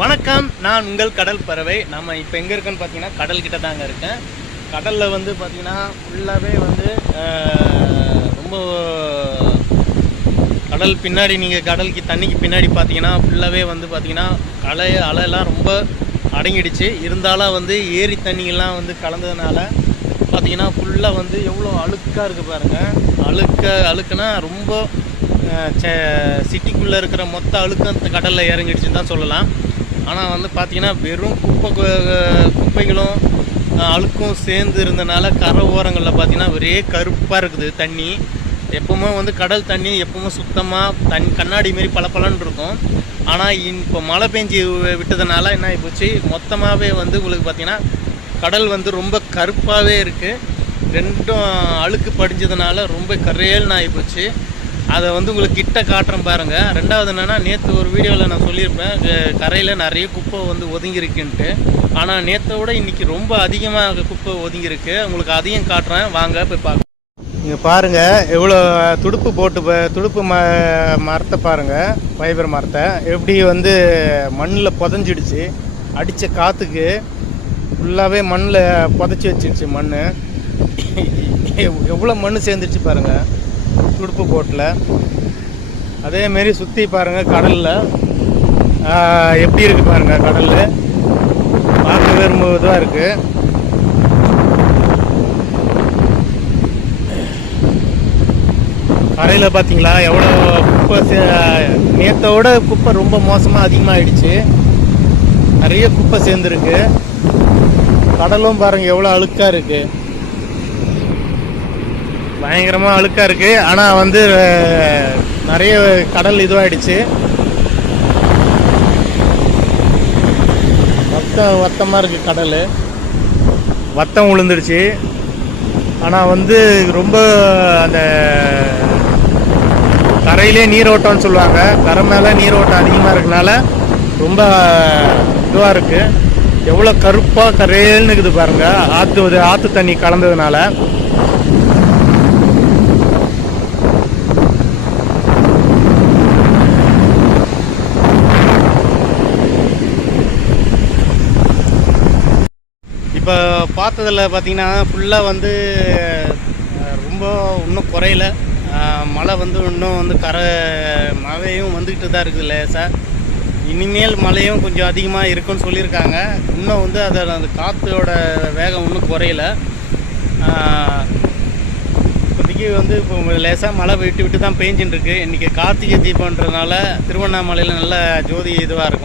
வணக்கம். நான் உங்கள் கடல் பறவை. நம்ம இப்போ எங்கே இருக்கேன்னு பார்த்தீங்கன்னா கடல் கிட்ட தாங்க இருக்கேன். கடலில் வந்து பார்த்தீங்கன்னா ஃபுல்லாகவே வந்து ரொம்ப கடல் பின்னாடி நீங்கள் கடலுக்கு தண்ணிக்கு பின்னாடி பார்த்தீங்கன்னா ஃபுல்லாகவே வந்து பார்த்தீங்கன்னா அலை அலையெல்லாம் ரொம்ப அடங்கிடுச்சு. இருந்தாலும் வந்து ஏரி தண்ணியெல்லாம் வந்து கலந்ததுனால பார்த்தீங்கன்னா ஃபுல்லாக வந்து எவ்வளோ அழுக்காக இருக்குது பாருங்கள் அழுக்க அழுக்குனா ரொம்ப சிட்டிக்குள்ளே இருக்கிற மொத்த அழுக்கம் கடலில் இறங்கிடுச்சுன்னு தான் சொல்லலாம். ஆனால் வந்து பார்த்திங்கன்னா வெறும் குப்பை கு- குப்பைகளும் அழுக்கும் சேர்ந்து இருந்தனால கரை ஓரங்களில் பார்த்தீங்கன்னா ஒரே கருப்பாக இருக்குது தண்ணி. எப்போவுமே வந்து கடல் தண்ணி எப்போவுமே சுத்தமாக தண் கண்ணாடி மாரி பளபளன்னு இருக்கும். ஆனால் இப்போ மழை பெஞ்சு வி- விட்டதுனால என்ன ஆகிப்போச்சு மொத்தமாகவே வந்து உங்களுக்கு பார்த்தீங்கன்னா கடல் வந்து ரொம்ப கருப்பாகவே இருக்குது ரெண்டும் அழுக்கு படிஞ்சதுனால ரொம்ப கரையல்னு ஆகிப்போச்சு அதை வந்து உங்களுக்கு கிட்ட காட்டுறேன் பாருங்கள் ரெண்டாவது என்னென்னா நேற்று ஒரு வீடியோவில் நான் சொல்லியிருப்பேன் கரையில் நிறைய குப்பை வந்து ஒதுங்கியிருக்குன்ட்டு. ஆனால் நேற்றை விட இன்றைக்கி ரொம்ப அதிகமாக குப்பை ஒதுங்கியிருக்கு. உங்களுக்கு அதையும் காட்டுறேன். வாங்க போய் பார்க்க நீங்கள் பாருங்கள் எவ்வளோ துடுப்பு போட்டு ப- துடுப்பு ம மரத்தை பாருங்கள் ஃபைபர் மரத்தை. எப்படி வந்து மண்ணில் புதஞ்சிடுச்சு அடித்த காற்றுக்கு ஃபுல்லாகவே மண்ணில் புதைச்சி வச்சிருச்சு மண் எவ்வளோ மண் சேர்ந்துருச்சு பாருங்கள் துடுப்பு போட்டில். அதேமாரி சுற்றி பாருங்கள் கடலில். எப்படி இருக்குது பாருங்கள் கடலில் பார்க்க விரும்புவதாக இருக்குது கரையில் பார்த்தீங்களா எவ்வளோ குப்பை சே- குப்பை ரொம்ப மோசமாக அதிகமாகிடுச்சு நிறைய குப்பை சேர்ந்துருக்கு. கடலும் பாருங்கள் எவ்வளோ அழுக்காக இருக்குது பயங்கரமாக அழுக்காக இருக்குது ஆனால் வந்து நிறைய கடல் இதுவாகிடுச்சு வத்தம் வத்தமாக இருக்குது கடல். வத்தம் விழுந்துடுச்சு ஆனால் வந்து ரொம்ப அந்த கரையிலே நீரோட்டம்னு சொல்லுவாங்க. கரை மேலே நீரோட்டம் அதிகமாக இருக்கனால ரொம்ப இதுவாக இருக்குது எவ்வளோ கருப்பாக கரையல்னு இருக்குது பாருங்கள் ஆற்று ஆற்று தண்ணி கலந்ததுனால. இப்போ பார்த்ததில் பார்த்திங்கன்னா ஃபுல்லாக வந்து ரொம்ப இன்னும் குறையல. மழை வந்து இன்னும் வந்து கரை மழையும் வந்துக்கிட்டு தான் இருக்குது லேசாக இனிமேல் மழையும் கொஞ்சம் அதிகமாக இருக்குன்னு சொல்லியிருக்காங்க. இன்னும் வந்து அதோட அந்த காற்றோட வேகம் இன்னும் குறையல. இப்போதைக்கு வந்து இப்போ லேசாக மழை விட்டு விட்டு தான் பெஞ்சின்னு இருக்கு இன்றைக்கி கார்த்திகை தீபன்றதுனால திருவண்ணாமலையில் நல்ல ஜோதி இதுவாக இருக்கும்.